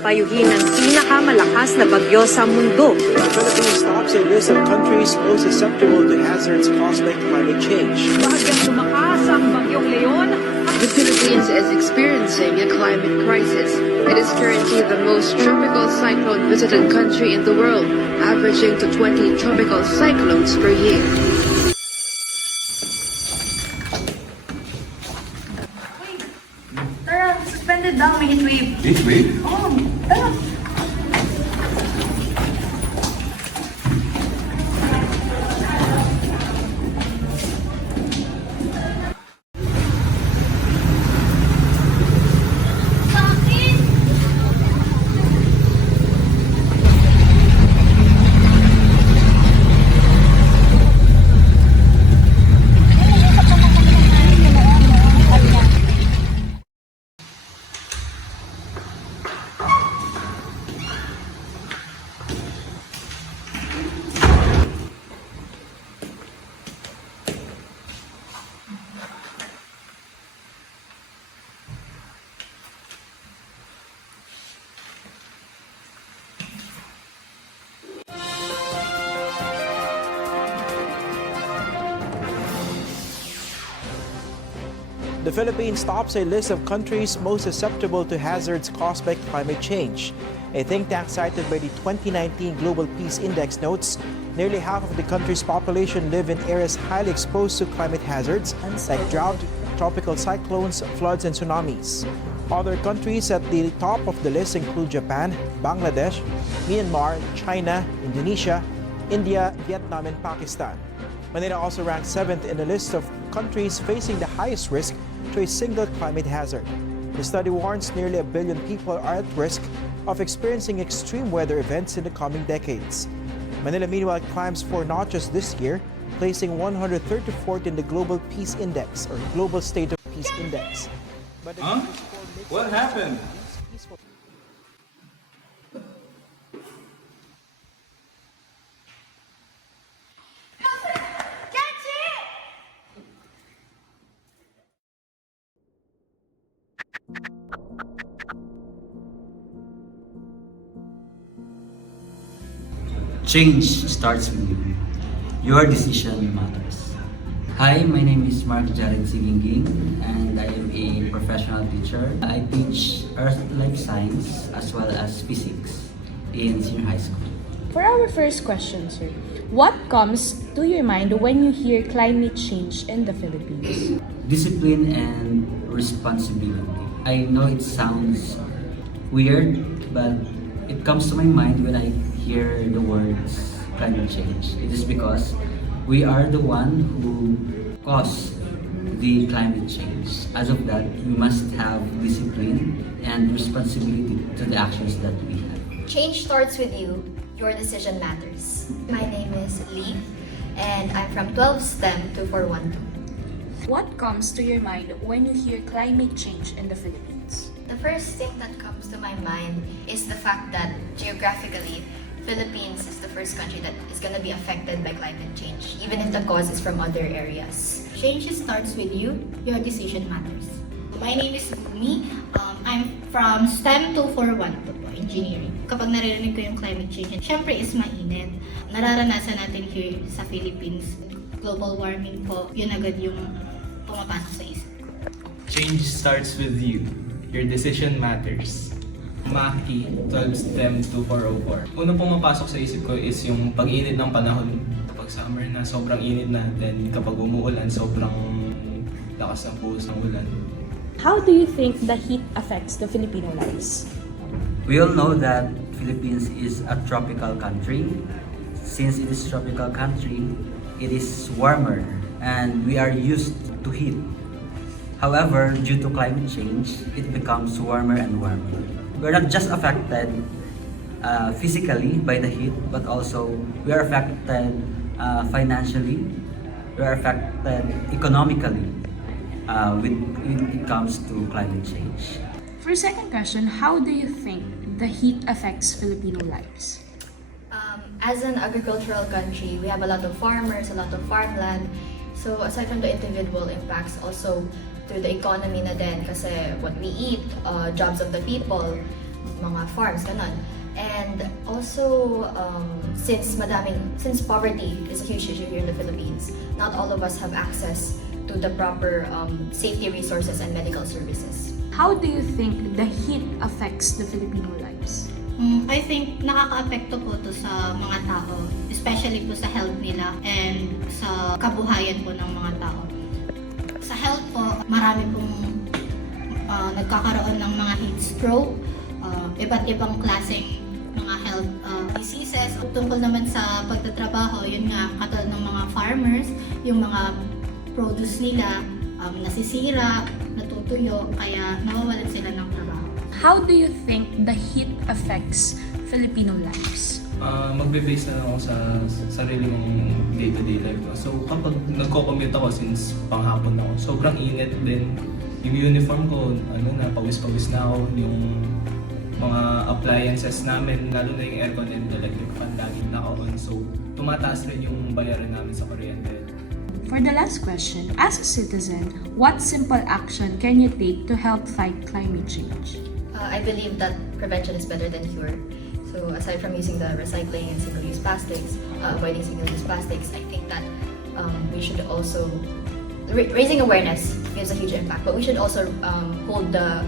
Payuhin ng pinakamalakas na bagyo sa mundo. The Philippines tops a list of countries most susceptible to hazards caused by climate change. Bahagyang tumakas ang bagyong Leon. The Philippines is experiencing a climate crisis. It is currently the most tropical cyclone-visited country in the world, averaging to 20 tropical cyclones per year. Tara, suspended daw, may heatwave. Heatwave? Oo, tara. The Philippines tops a list of countries most susceptible to hazards caused by climate change. A think tank cited by the 2019 Global Peace Index notes nearly half of the country's population live in areas highly exposed to climate hazards like drought, tropical cyclones, floods, and tsunamis. Other countries at the top of the list include Japan, Bangladesh, Myanmar, China, Indonesia, India, Vietnam, and Pakistan. Manila also ranks 7th in the list of countries facing the highest risk to a single climate hazard. The study warns nearly 1 billion people are at risk of experiencing extreme weather events in the coming decades. Manila, meanwhile, climbs for not just this year, placing 134th in the Global Peace Index or Global State of Peace Index. But What happened? Change starts with you. Your decision matters. Hi, my name is Mark Jared Siginging and I am a professional teacher. I teach Earth Life Science as well as Physics in senior high school. For our first question, sir, what comes to your mind when you hear climate change in the Philippines? Discipline and responsibility. I know it sounds weird, but it comes to my mind when I hear the words climate change. It is because we are the one who caused the climate change. As of that, we must have discipline and responsibility to the actions that we have. Change starts with you. Your decision matters. My name is Lee, and I'm from 12 STEM 2412. What comes to your mind when you hear climate change in the Philippines? The first thing that comes to my mind is the fact that geographically, Philippines is the first country that is going to be affected by climate change, even if the cause is from other areas. Change starts with you. Your decision matters. My name is Umi. I'm from STEM 2412 po, Engineering. Kapag naririnig ko yung climate change, syempre is mainit. Nararanasan natin here sa Philippines. Global warming po, yun agad yung pumapasok sa isip ko. Change starts with you. Your decision matters. Maki, 12 STEM 2404. Una pumapasok sa isip ko is yung pag-init ng panahon. Kapag summer na, sobrang init na. Then kapag umuulan, sobrang lakas ng buhos ng ulan. How do you think the heat affects the Filipino lives? We all know that Philippines is a tropical country. Since it is a tropical country, it is warmer and we are used to heat. However, due to climate change, it becomes warmer and warmer. We're not just affected physically by the heat, but also we are affected financially, we are affected economically when it comes to climate change. For second question, how do you think the heat affects Filipino lives? As an agricultural country, we have a lot of farmers, a lot of farmland. So aside from the individual impacts, also through the economy na din kasi what we eat, jobs of the people, mga farms, ganon. And also, since poverty is a huge issue here in the Philippines, not all of us have access to the proper safety resources and medical services. How do you think the heat affects the Filipino lives? I think nakaka-apekto po to sa mga tao, especially po sa health nila and sa kabuhayan po ng mga tao. Sa health po, marami pong nagkakaroon ng mga heat stroke, iba't ibang klaseng mga health diseases. Tungkol naman sa pagtatrabaho, yun nga, katulad ng mga farmers, yung mga produce nila nasisira, natutuyo, kaya nawawalan sila ng trabaho. How do you think the heat affects Filipino lives? Magbe-base na ako sa sarili mong day-to-day life. So kapag nagko-commute ako since panghapon ako, sobrang init din. Yung uniform ko, pawis-pawis na ako. Yung mga appliances namin, lalo na yung aircon and electric fan, laging naka-on. So tumataas rin yung bayaran namin sa kuryente. For the last question, as a citizen, what simple action can you take to help fight climate change? I believe that prevention is better than cure. So aside from using the recycling and single-use plastics, avoiding single-use plastics, I think that we should also, raising awareness gives a huge impact, but we should also hold the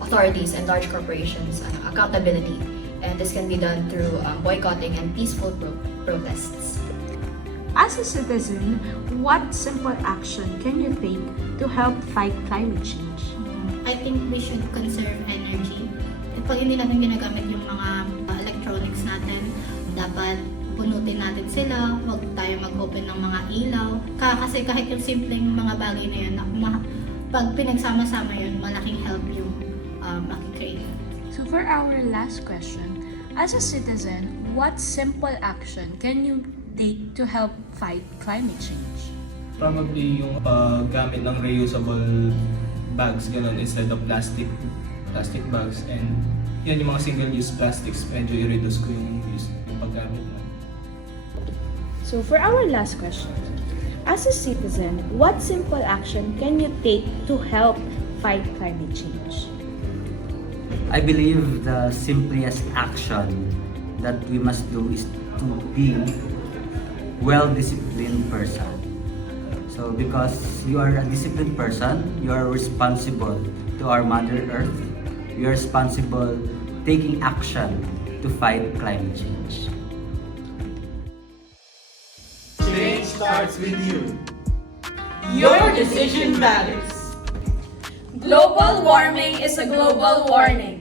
authorities and large corporations accountability. And this can be done through boycotting and peaceful protests. As a citizen, what simple action can you take to help fight climate change? I think we should conserve energy. Pag hindi natin ginagamit yung mga electronics natin, dapat punutin natin sila, huwag tayo mag-open ng mga ilaw. Kasi kahit yung simpleng mga bagay na yun, pag pinagsama-sama yun, malaking help yung makikreate. So for our last question, as a citizen, what simple action can you take to help fight climate change? Probably yung paggamit ng reusable bags, ganun, instead of plastic bags. And yan yung mga single-use plastics, medyo i-reduce ko yung paggamit mo. So for our last question, as a citizen, what simple action can you take to help fight climate change? I believe the simplest action that we must do is to be well-disciplined person. So because you are a disciplined person, you are responsible to our Mother Earth. You are responsible taking action to fight climate change. Change starts with you. Your decision matters. Global warming is a global warning.